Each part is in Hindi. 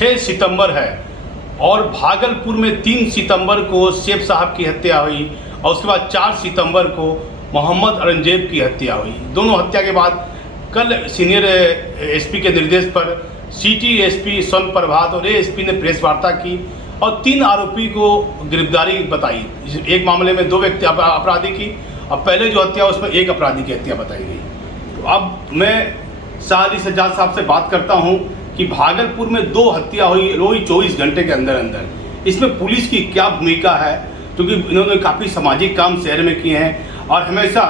6 सितंबर है और भागलपुर में 3 सितंबर को शेख साहब की हत्या हुई और उसके बाद 4 सितंबर को मोहम्मद औरंगजेब की हत्या हुई। दोनों हत्या के बाद कल सीनियर एसपी के निर्देश पर सिटी एसपी स्वर्ण प्रभात और एएसपी ने प्रेस वार्ता की और 3 आरोपी को गिरफ्तारी बताई। एक मामले में 2 व्यक्ति अपराधी की और पहले जो हत्या उसमें 1 अपराधी की हत्या बताई गई। तो अब मैं शाह अली सज्जाद साहब से बात करता हूं कि भागलपुर में 2 हत्या हुई 24 घंटे के अंदर अंदर, इसमें पुलिस की क्या भूमिका है, क्योंकि इन्होंने काफ़ी सामाजिक काम शहर में किए हैं और हमेशा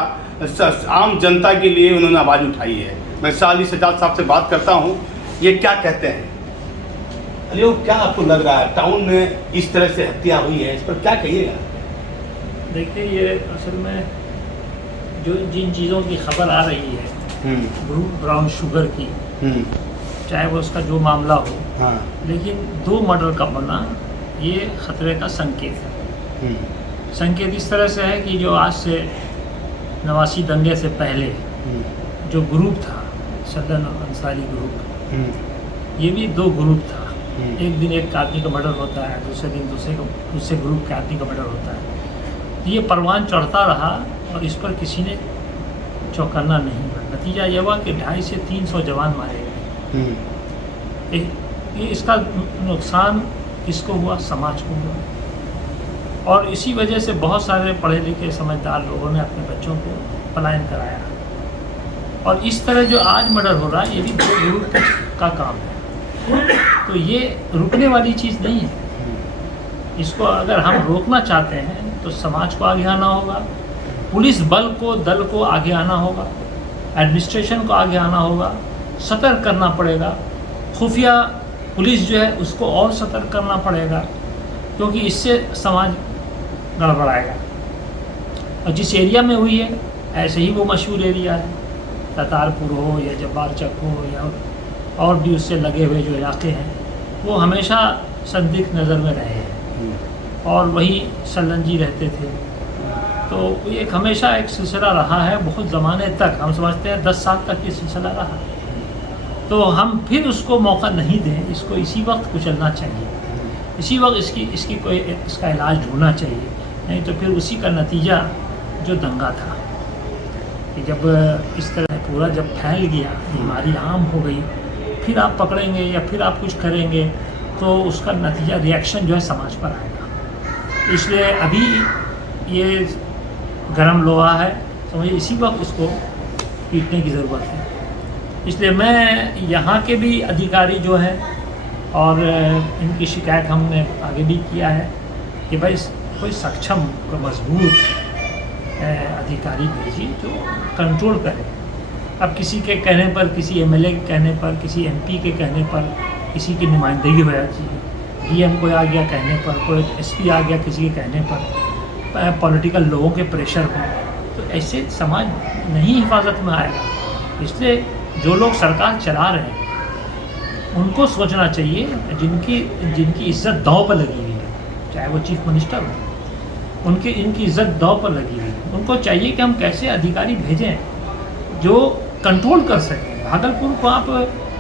आम जनता के लिए उन्होंने आवाज़ उठाई है। मैं शाह अली सज्जाद साहब से बात करता हूँ, ये क्या कहते हैं? अरे क्या आपको लग रहा है टाउन में इस तरह से हत्या हुई है, इस पर क्या कहिएगा? देखिए, ये असल में जो जिन चीज़ों की खबर आ रही है ब्राउन शुगर की, चाहे वो उसका जो मामला हो, हाँ। लेकिन 2 मर्डर का होना ये खतरे का संकेत है। संकेत इस तरह से है कि जो आज से 89 दंगे से पहले जो ग्रुप था सदन अंसारी ग्रुप, ये भी 2 ग्रुप था। एक दिन एक आदमी का मर्डर होता है, दूसरे दिन दूसरे ग्रुप के आदमी का मर्डर होता है। ये परवान चढ़ता रहा और इस पर किसी ने चौकन्ना नहीं बना। नतीजा यह हुआ कि 250 से 300 जवान मारे गए। ये इसका नुकसान किसको हुआ? समाज को हुआ। और इसी वजह से बहुत सारे पढ़े लिखे समझदार लोगों ने अपने बच्चों को पलायन कराया। और इस तरह जो आज मर्डर हो रहा है, ये भी 2 ग्रुप का काम है। तो ये रुकने वाली चीज़ नहीं है। इसको अगर हम रोकना चाहते हैं तो समाज को आगे आना होगा, पुलिस दल को आगे आना होगा, एडमिनिस्ट्रेशन को आगे आना होगा, सतर्क करना पड़ेगा। खुफिया पुलिस जो है उसको और सतर्क करना पड़ेगा, क्योंकि इससे समाज गड़बड़ाएगा। और जिस एरिया में हुई है ऐसे ही वो मशहूर एरिया है, तातारपुर हो या जब्बार चक हो या और भी उससे लगे हुए जो इलाके हैं, वो हमेशा संदिग्ध नज़र में रहे हैं और वही सल्लन जी रहते थे। तो एक हमेशा एक सिलसिला रहा है, बहुत ज़माने तक। हम समझते हैं 10 साल तक ये सिलसिला रहा, तो हम फिर उसको मौका नहीं दें। इसको इसी वक्त कुचलना चाहिए, इसी वक्त इसका इलाज ढूंढना चाहिए। नहीं तो फिर उसी का नतीजा जो दंगा था कि जब इस तरह पूरा जब फैल गया, बीमारी आम हो गई, फिर आप पकड़ेंगे या फिर आप कुछ करेंगे तो उसका नतीजा रिएक्शन जो है समाज पर आएगा। इसलिए अभी ये गरम लोहा है, समझिए, इसी वक्त उसको पीटने की ज़रूरत है। इसलिए मैं यहाँ के भी अधिकारी जो हैं, और इनकी शिकायत हमने आगे भी किया है कि भाई कोई सक्षम कोई मजबूत अधिकारी भेजिए जो कंट्रोल करे। अब किसी के कहने पर, किसी एमएलए के कहने पर, किसी एमपी के कहने पर किसी की नुमाइंदगी हो जाती है, डीएम कोई आ गया कहने पर, कोई एसपी आ गया किसी के कहने पर, पॉलिटिकल लोगों के प्रेशर में, तो ऐसे समाज नहीं हिफाजत में आएगा। इसलिए जो लोग सरकार चला रहे हैं उनको सोचना चाहिए, जिनकी इज्जत दांव पर लगी हुई है, चाहे वो चीफ मिनिस्टर हो, इनकी इज्जत दांव पर लगी हुई है। उनको चाहिए कि हम कैसे अधिकारी भेजें जो कंट्रोल कर सकें। भागलपुर को आप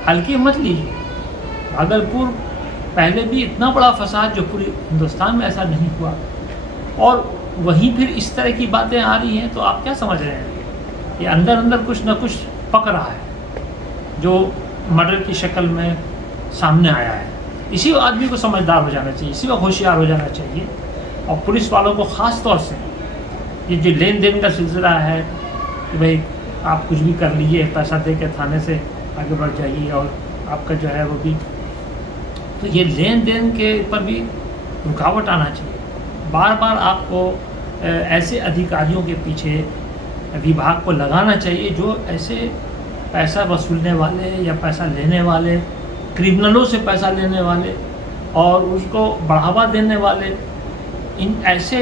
हल्के मत लीजिए। भागलपुर पहले भी इतना बड़ा फसाद जो पूरे हिंदुस्तान में ऐसा नहीं हुआ, और वहीं फिर इस तरह की बातें आ रही हैं, तो आप क्या समझ रहे हैं? ये अंदर अंदर कुछ ना कुछ पक रहा है जो मर्डर की शक्ल में सामने आया है। इसी आदमी को समझदार हो जाना चाहिए, इसी को होशियार हो जाना चाहिए। और पुलिस वालों को ख़ास तौर से ये जो लेन देन का सिलसिला है कि भाई आप कुछ भी कर लीजिए, पैसा दे के थाने से आगे बढ़ जाइए और आपका जो है वो भी, तो ये लेन देन के पर भी रुकावट आना चाहिए। बार बार आपको ऐसे अधिकारियों के पीछे विभाग को लगाना चाहिए जो ऐसे पैसा वसूलने वाले या पैसा लेने वाले, क्रिमिनलों से पैसा लेने वाले और उसको बढ़ावा देने वाले, इन ऐसे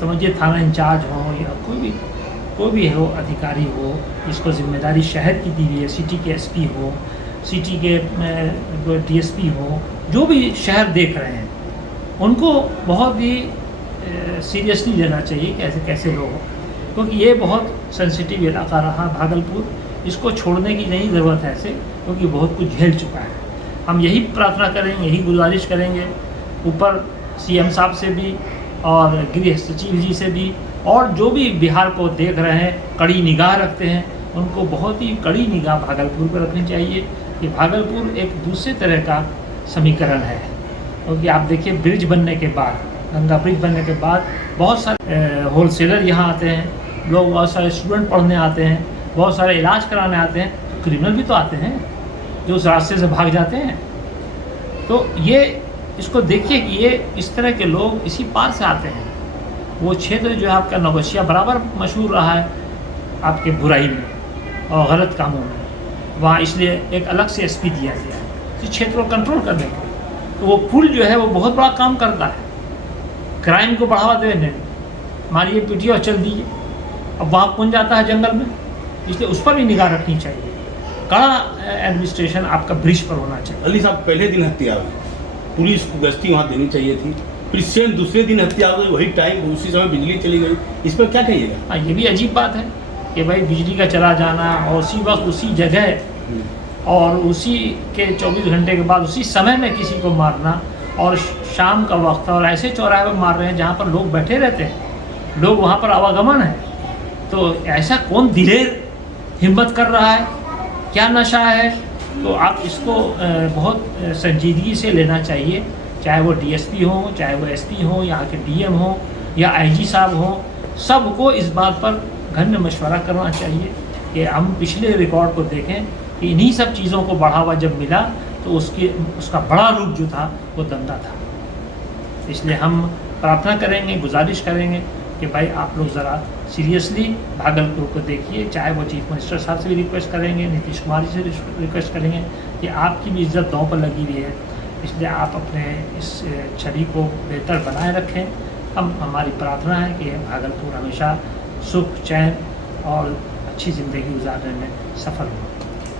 समझिए थाना इंचार्ज हो या कोई भी हो अधिकारी हो, जिसको जिम्मेदारी शहर की दी हुई है, सिटी के एसपी हो, सिटी के डीएसपी हो, जो भी शहर देख रहे हैं, उनको बहुत ही सीरियसली लेना चाहिए कि ऐसे कैसे लोग हो, क्योंकि ये बहुत सेंसिटिव इलाका रहा भागलपुर। इसको छोड़ने की नहीं ज़रूरत है ऐसे, क्योंकि बहुत कुछ झेल चुका है। हम यही प्रार्थना करेंगे, यही गुजारिश करेंगे ऊपर सीएम साहब से भी और गृह सचिव जी से भी, और जो भी बिहार को देख रहे हैं, कड़ी निगाह रखते हैं, उनको बहुत ही कड़ी निगाह भागलपुर पर रखनी चाहिए कि भागलपुर एक दूसरे तरह का समीकरण है। क्योंकि आप देखिए ब्रिज बनने के बाद, गंगा ब्रिज बनने के बाद बहुत सारे होलसेलर यहाँ आते हैं, लोग बहुत सारे स्टूडेंट पढ़ने आते हैं, बहुत सारे इलाज कराने आते हैं, तो क्रिमिनल भी तो आते हैं जो उस रास्ते से भाग जाते हैं। तो ये इसको देखिए कि ये इस तरह के लोग इसी पार से आते हैं। वो क्षेत्र जो है आपका नौगछिया बराबर मशहूर रहा है आपके बुराई में और गलत कामों में, वहाँ इसलिए एक अलग से एसपी दिया गया है इस क्षेत्र को कंट्रोल करने के। तो वो पुल जो है वो बहुत बड़ा काम करता है क्राइम को बढ़ावा देने में। मारिए पीटिए और चल दीजिए, अब वहाँ कौन जाता है जंगल में, इसलिए उस पर भी निगाह रखनी चाहिए। कड़ा एडमिनिस्ट्रेशन आपका ब्रिज पर होना चाहिए। अली साहब, पहले दिन हत्या हुई, पुलिस को गश्ती वहाँ देनी चाहिए थी, फिर सेम दूसरे दिन हत्या हो गई, वही टाइम उसी समय बिजली चली गई, इस पर क्या कहिएगा? हाँ, ये भी अजीब बात है कि भाई बिजली का चला जाना और उसी वक्त उसी जगह और उसी के 24 घंटे के बाद उसी समय में किसी को मारना, और शाम का वक्त और ऐसे चौराहे पर मार रहे हैं जहाँ पर लोग बैठे रहते हैं, लोग वहाँ पर आवागमन है। तो ऐसा कौन दिलेर हिम्मत कर रहा है, क्या नशा है? तो आप इसको बहुत संजीदगी से लेना चाहिए, चाहे वो डीएसपी हो, चाहे वो एसपी हो, यहाँ के डीएम हो या आईजी साहब हो, सबको इस बात पर गहन मशवरा करना चाहिए कि हम पिछले रिकॉर्ड को देखें कि इन्हीं सब चीज़ों को बढ़ावा जब मिला तो उसका बड़ा रूप जो था वो दंगा था। इसलिए हम प्रार्थना करेंगे, गुजारिश करेंगे कि भाई आप लोग ज़रा सीरियसली भागलपुर को देखिए। चाहे वो चीफ मिनिस्टर साहब से भी रिक्वेस्ट करेंगे, नीतीश कुमार जी से रिक्वेस्ट करेंगे कि आपकी भी इज्जत दांव पर लगी हुई है, इसलिए आप अपने इस छवि को बेहतर बनाए रखें। हमारी प्रार्थना है कि भागलपुर हमेशा सुख, चैन और अच्छी ज़िंदगी गुजारने में सफल हो।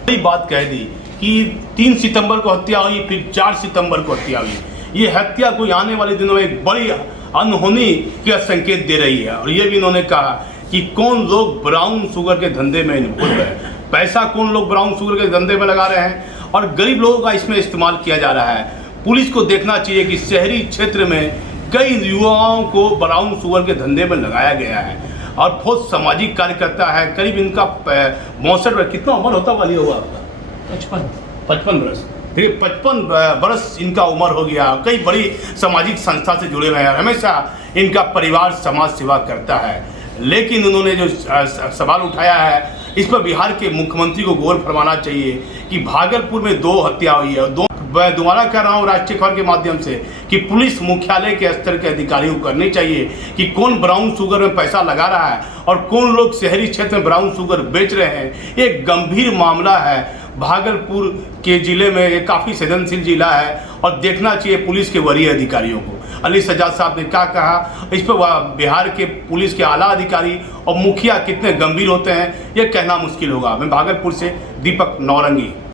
वही बात कह दी कि 3 सितंबर को हत्या हुई, फिर 4 सितंबर को हत्या हुई। ये हत्या कोई आने वाले दिनों में एक बड़ी अनहोनी का संकेत दे रही है। और ये भी इन्होंने कहा कि कौन लोग ब्राउन शुगर के धंधे में इन्वॉल्व है, पैसा कौन लोग ब्राउन शुगर के धंधे में लगा रहे हैं और गरीब लोगों का इसमें इस्तेमाल किया जा रहा है। पुलिस को देखना चाहिए कि शहरी क्षेत्र में कई युवाओं को ब्राउन शुगर के धंधे में लगाया गया है और बहुत सामाजिक कार्य करता है। करीब इनका 62 वर्ष, कितना उम्र होता वाली होगा आपका? 55 बरस। फिर 55 बरस इनका उम्र हो गया। कई बड़ी सामाजिक संस्था से जुड़े हुए हैं, हमेशा इनका परिवार समाज सेवा करता है। लेकिन उन्होंने जो सवाल उठाया है इस पर बिहार के मुख्यमंत्री को गौर फरमाना चाहिए कि भागलपुर में 2 हत्या हुई है। मैं दोबारा कह रहा हूँ राष्ट्रीय खबर के माध्यम से कि पुलिस मुख्यालय के स्तर के अधिकारियों को करनी चाहिए कि कौन ब्राउन शुगर में पैसा लगा रहा है और कौन लोग शहरी क्षेत्र में ब्राउन शुगर बेच रहे हैं। एक गंभीर मामला है। भागलपुर के ज़िले में ये काफ़ी संवेदनशील जिला है और देखना चाहिए पुलिस के वरीय अधिकारियों को। अली सज्जाद साहब ने क्या कहा, इस पर बिहार के पुलिस के आला अधिकारी और मुखिया कितने गंभीर होते हैं ये कहना मुश्किल होगा। मैं भागलपुर से दीपक नौरंगी।